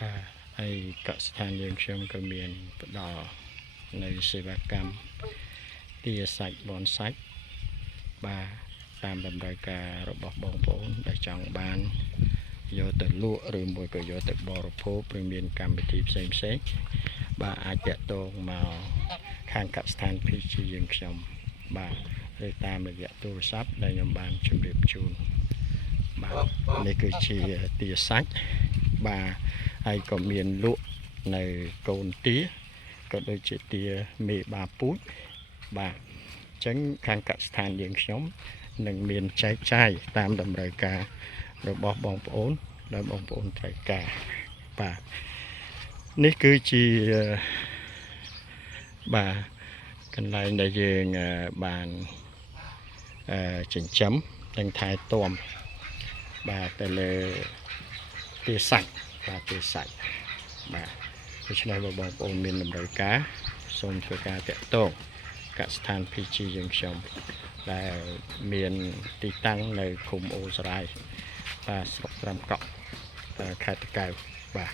បាទហើយកសិដ្ឋានយើងខ្ញុំក៏មានផ្ដល់នៅសេវាកម្មទាសាច់បនសាច់បាទតាមតម្រូវការរបស់បងប្អូនដែលចង់បានយកទៅលក់ឬមួយក៏យកទៅបរិភោគឬមានកម្មវិធីផ្សេងបាទអាចតាក់ទងមកខាងកសិដ្ឋាន PG យើងខ្ញុំបាទឬតាមរយៈទូរស័ព្ទដែលខ្ញុំបានជម្រាបជូនបាទនេះគឺជាទាសាច់បាទហើយក៏មានលក់នៅកូនទាក៏ដូចជាទាមេបាពូជបាទអញ្ចឹងខាងកសិដ្ឋានយើងខ្ញុំនឹងមានចែកចាយតាមតម្រូវការរបស់បងប្អូនដែលបងប្អូនត្រូវការបាទនេះគឺជាបាទកន្លែងដែលយើងបានចិញ្ចឹមនិងថែទាំបាទទៅលើទាសាច់បាទទាសាច់បាទដូច្នេះបងប្អូនមានតម្រូវការសូមធ្វើការតាក់ទងកសិដ្ឋាន PG យើងខ្ញុំដែលមានទីតាំងនៅឃុំអូសរាយបាទស្រុកត្រាំកក់ខេត្តតាកែវបាទ